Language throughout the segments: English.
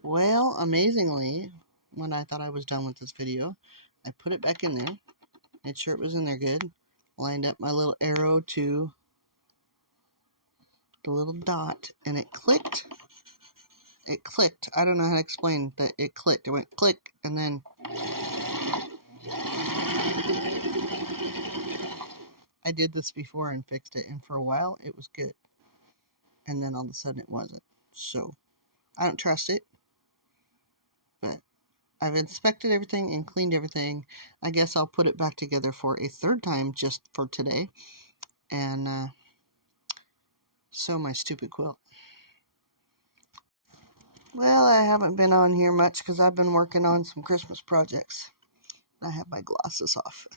Well, amazingly, when I thought I was done with this video, I put it back in there, made sure it was in there good, lined up my little arrow to the little dot, and it clicked. It clicked. I don't know how to explain, but it clicked. It went click, and then I did this before and fixed it, and for a while it was good. And then all of a sudden it wasn't. So, I don't trust it, but I've inspected everything and cleaned everything. I guess I'll put it back together for a third time just for today and sew my stupid quilt. Well, I haven't been on here much because I've been working on some Christmas projects. I have my glasses off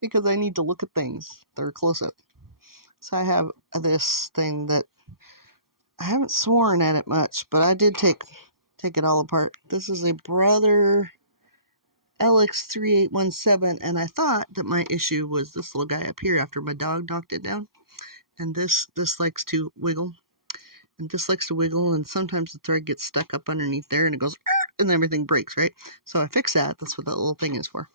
because I need to look at things that are close up. So I have this thing that I haven't sworn at it much, but I did take it all apart. This is a Brother LX3817, and I thought that my issue was this little guy up here after my dog knocked it down. And this likes to wiggle. And this likes to wiggle, and sometimes the thread gets stuck up underneath there, and it goes, and everything breaks, right? So I fixed that. That's what that little thing is for.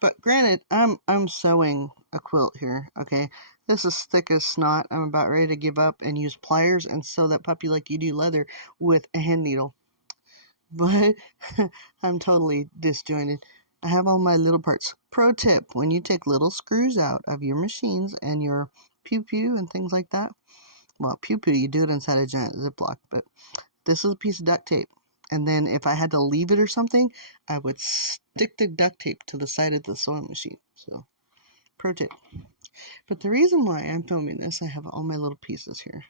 But granted, I'm sewing a quilt here, okay? This is thick as snot. I'm about ready to give up and use pliers and sew that puppy like you do leather with a hand needle. But I'm totally disjointed. I have all my little parts. Pro tip, when you take little screws out of your machines and your pew-pew and things like that, well, pew-pew, you do it inside a giant Ziploc, but this is a piece of duct tape. And then if I had to leave it or something, I would stick the duct tape to the side of the sewing machine. So, pro tip. But the reason why I'm filming this, I have all my little pieces here.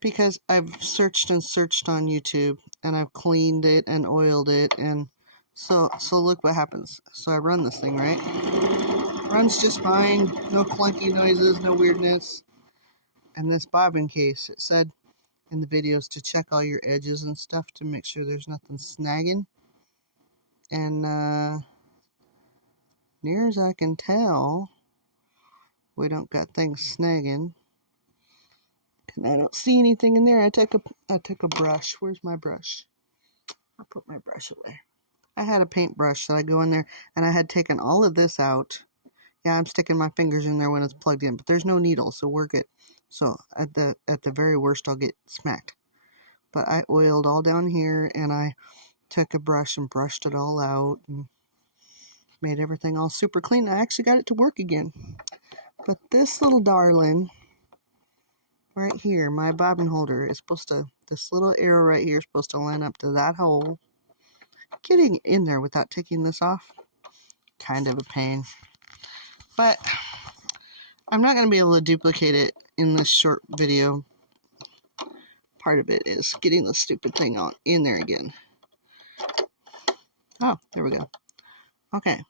Because I've searched and searched on YouTube, and I've cleaned it and oiled it, and so look what happens. So I run this thing, right? Runs just fine, no clunky noises, no weirdness. And this bobbin case, it said in the videos to check all your edges and stuff to make sure there's nothing snagging. And near as I can tell, we don't got things snagging. And I don't see anything in there. I took a brush. Where's my brush? I'll put my brush away. I had a paintbrush that I go in there, and I had taken all of this out. Yeah, I'm sticking my fingers in there when it's plugged in, but there's no needle, so we're good. So at the very worst, I'll get smacked. But I oiled all down here, and I took a brush and brushed it all out and made everything all super clean. I actually got it to work again. But this little darling right here, my bobbin holder, is supposed to, this little arrow right here is supposed to line up to that hole. Getting in there without taking this off, kind of a pain. But I'm not going to be able to duplicate it in this short video. Part of it is getting the stupid thing on in there again. Oh, there we go. Okay.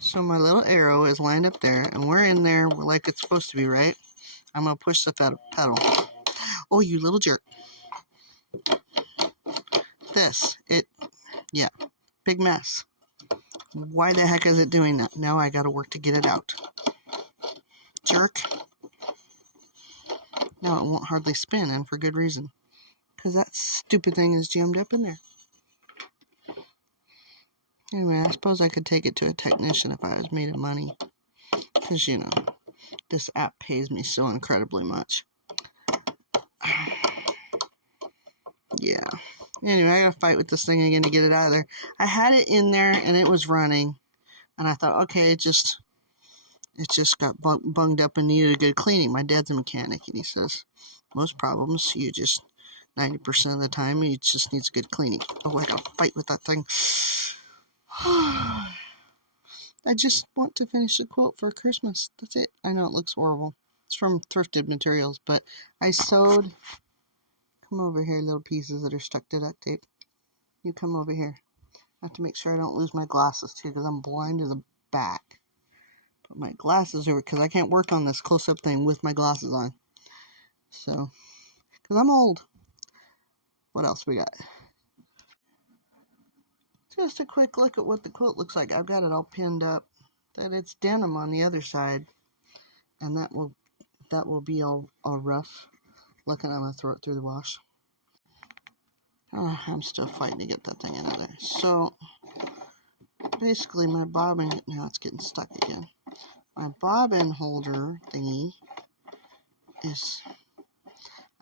So my little arrow is lined up there, and we're in there like it's supposed to be, right? I'm going to push the pedal. Oh, you little jerk. Yeah, big mess. Why the heck is it doing that? Now I got to work to get it out. Jerk. Now it won't hardly spin, and for good reason. Because that stupid thing is jammed up in there. Anyway, I suppose I could take it to a technician if I was made of money. Because, you know, this app pays me so incredibly much. Yeah. Anyway, I gotta fight with this thing again to get it out of there. I had it in there, and it was running. And I thought, okay, it just got bunged up and needed a good cleaning. My dad's a mechanic, and he says, most problems, you just, 90% of the time, it just needs a good cleaning. Oh, I gotta fight with that thing. I just want to finish the quilt for Christmas. That's it. I know it looks horrible. It's from thrifted materials, but I sewed... Come over here, little pieces that are stuck to duct tape. You come over here. I have to make sure I don't lose my glasses too, because I'm blind to the back. Put my glasses over, because I can't work on this close-up thing with my glasses on. So, because I'm old. What else we got? Just a quick look at what the quilt looks like. I've got it all pinned up. That it's denim on the other side. And that will be all rough looking. I'm going to throw it through the wash. Oh, I'm still fighting to get that thing out of there. So, basically my bobbin, now it's getting stuck again. My bobbin holder thingy is,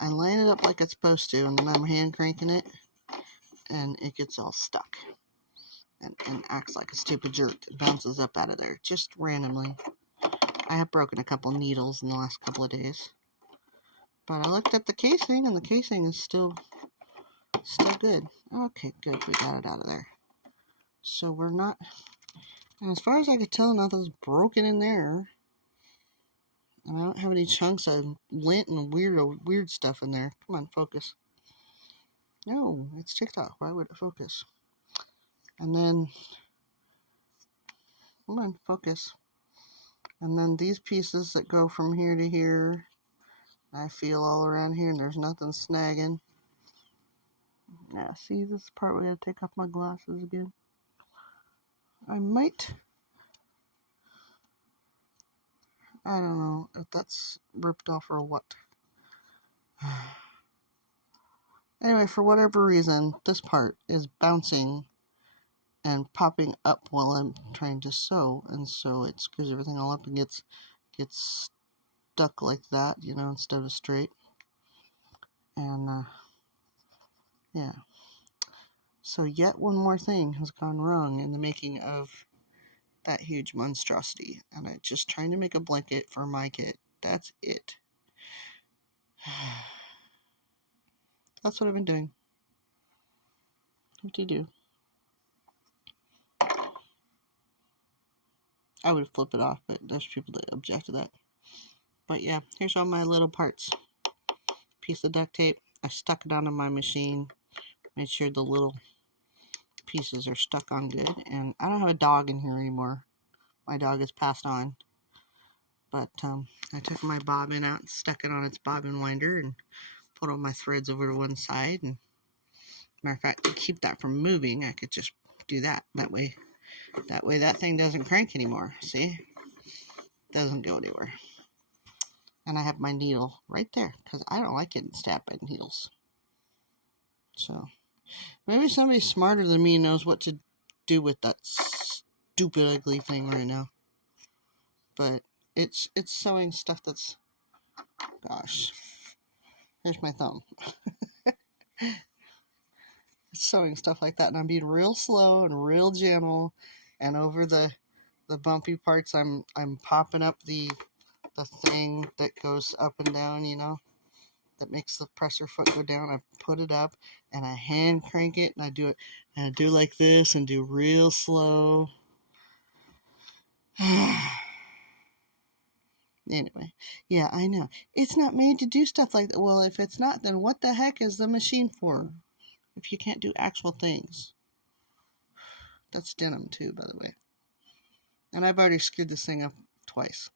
I line it up like it's supposed to, and then I'm hand cranking it, and it gets all stuck. And acts like a stupid jerk. It bounces up out of there, just randomly. I have broken a couple needles in the last couple of days. But I looked at the casing, and the casing is still good. Okay, good, we got it out of there. So we're not, and as far as I could tell, nothing's broken in there. And I don't have any chunks of lint and weird stuff in there. Come on, focus. No, it's TikTok. Why would it focus? And then, come on, focus. And then these pieces that go from here to here, I feel all around here, and there's nothing snagging. Now, see this part where I gotta take off my glasses again? I might, I don't know if that's ripped off or what. Anyway, for whatever reason, this part is bouncing and popping up while I'm trying to sew, and so it screws everything all up and gets stuck like that, you know, instead of straight. And yeah, so yet one more thing has gone wrong in the making of that huge monstrosity, and I'm just trying to make a blanket for my kit. That's it. That's what I've been doing. What do you do? I would flip it off, but there's people that object to that. But yeah, here's all my little parts. Piece of duct tape. I stuck it onto my machine. Made sure the little pieces are stuck on good. And I don't have a dog in here anymore. My dog has passed on. But I took my bobbin out and stuck it on its bobbin winder and put all my threads over to one side. And matter of fact, to keep that from moving, I could just do that. That way that thing doesn't crank anymore. See? Doesn't go anywhere. And I have my needle right there because I don't like getting stabbed by needles. So maybe somebody smarter than me knows what to do with that stupid ugly thing right now. But it's sewing stuff that's, gosh, here's my thumb. It's sewing stuff like that, and I'm being real slow and real gentle, and over the bumpy parts I'm popping up the thing that goes up and down, you know, that makes the presser foot go down. I put it up and I hand crank it, and I do it, and I do like this and do real slow. Anyway, yeah, I know. It's not made to do stuff like that. Well, if it's not, then what the heck is the machine for? If you can't do actual things. That's denim too, by the way. And I've already screwed this thing up twice.